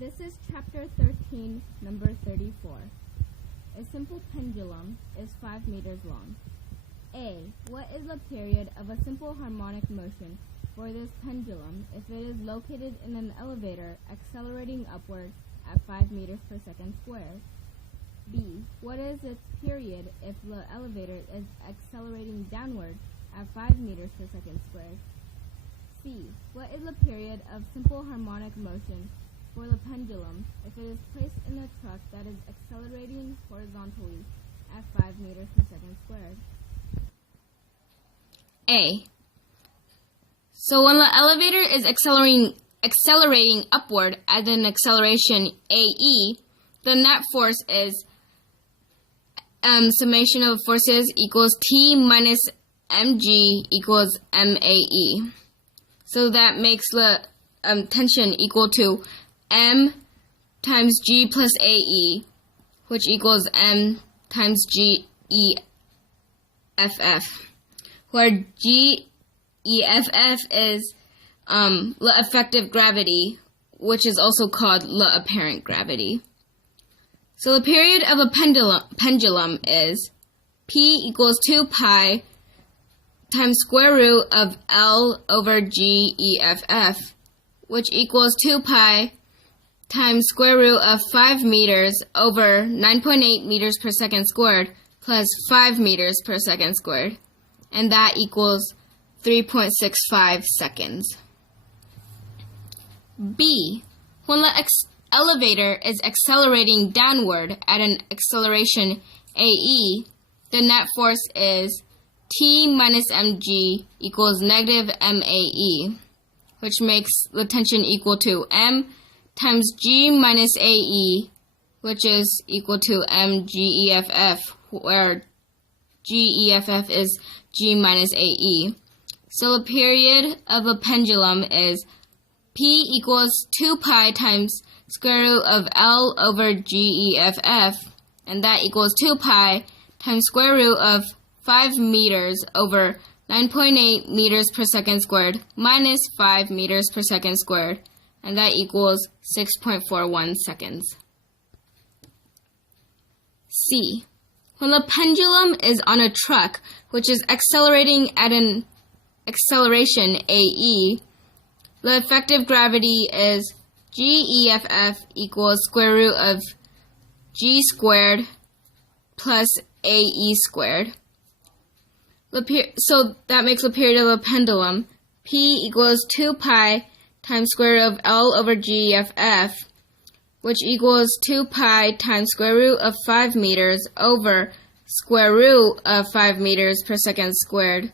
This is Chapter 13, number 34. A simple pendulum is 5 meters long. A. What is the period of a simple harmonic motion for this pendulum if it is located in an elevator accelerating upward at 5 meters per second squared? B. What is its period if the elevator is accelerating downward at 5 meters per second squared? C. What is the period of simple harmonic motion for the pendulum if it is placed in a truck that is accelerating horizontally at 5 meters per second squared? A. So when the elevator is accelerating upward at an acceleration AE, the net force is summation of forces equals T minus mg equals MAE. So that makes the tension equal to M times G plus AE, which equals M times GEFF, where GEFF is the effective gravity, which is also called the apparent gravity. So the period of a pendulum is P equals 2 pi times square root of L over GEFF, which equals 2 pi times square root of 5 meters over 9.8 meters per second squared plus 5 meters per second squared, and that equals 3.65 seconds. B. When the elevator is accelerating downward at an acceleration AE, the net force is T minus mg equals negative MAE, which makes the tension equal to M times G minus AE, which is equal to MGEFF, where GEFF is G minus AE. So the period of a pendulum is P equals 2 pi times square root of L over GEFF, and that equals 2 pi times square root of 5 meters over 9.8 meters per second squared minus 5 meters per second squared, and that equals 6.41 seconds. C. When the pendulum is on a truck which is accelerating at an acceleration AE, the effective gravity is GEFF equals square root of G squared plus AE squared. So that makes the period of a pendulum P equals 2 pi times square root of L over GEFF, which equals 2 pi times square root of 5 meters over square root of 5 meters per second squared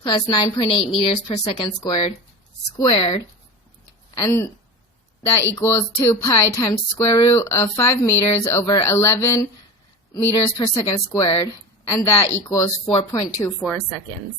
plus 9.8 meters per second squared, and that equals 2 pi times square root of 5 meters over 11 meters per second squared, and that equals 4.24 seconds.